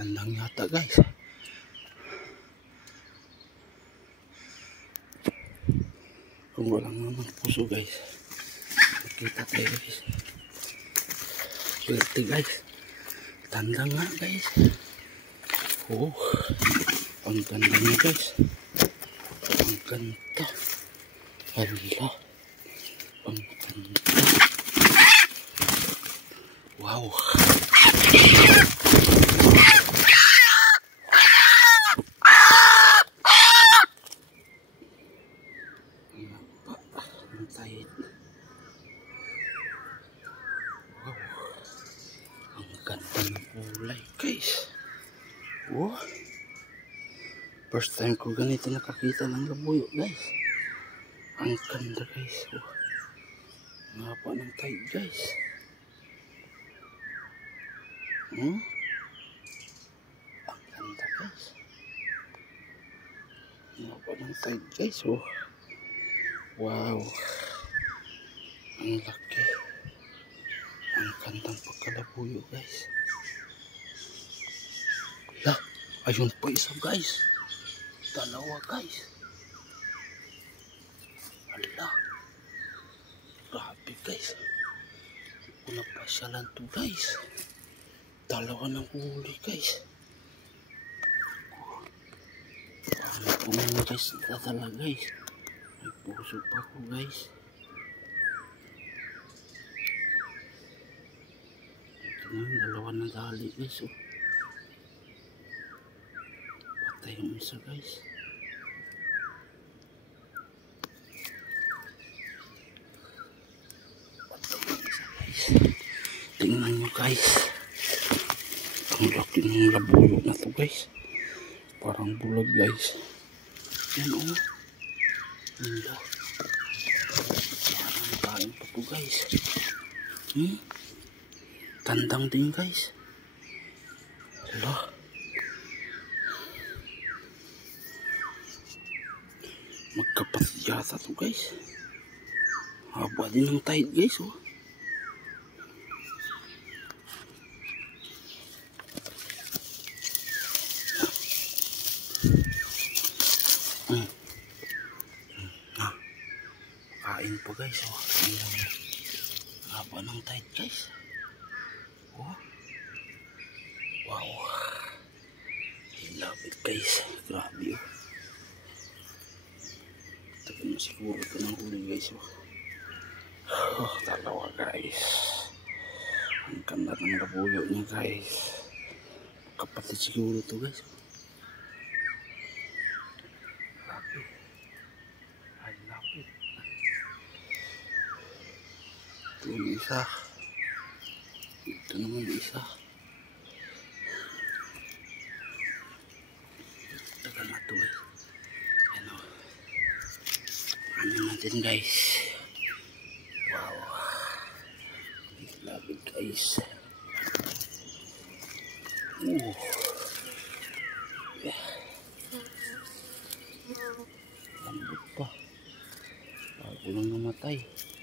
Landang yata guys. Kung walang naman puso guys, nakita tayo guys. Swerte guys. Landang nga guys. Oh, ang ganda niya guys. Ang ganda. Hala. Ang ganda. Wow. Wow. Ang ganda ng kulay guys. Oh. First time ko ganito nakakita ng labuyo guys. Ang ganda guys. Oh. Ang haba ng tide guys. Ang ganda guys. Ang haba ng tide guys. Oh. Wow. Ang laki. Ang gandang pagkalabuyo guys. Lah, ayun pa isa guys. Dalawa guys. Hala. Grabe guys. Una pa siya to guys. Dalawa ng huli guys. Ano po mga guys. Tatala guys. May puso pa ko guys. Ito na dalawa na dali guys. Oh. Patay yung isa guys. Tingnan nyo guys. Ang laki ng labuyo na to guys. Parang bulag guys. Yan o. Hala. Parang kain pa to guys. Tandang din guys. Hala. Magkapatid yata to guys. Haba din ng tide guys oh. Kain po guys oh. Haba ng tide guys. Oh. Wow. I love it guys. Grabe oh. Tagal na siguro ito ng huli guys oh. Oh, dalawa guys. Ang ganda ng labuyo niya guys. Kapatid siguro ito guys. Grabe. I love it. Ito yung isa. Ito naman isa. Tagal na ito eh. Ano. Ano natin guys. Wow. I love it guys. Lambot pa. Bago lang namatay.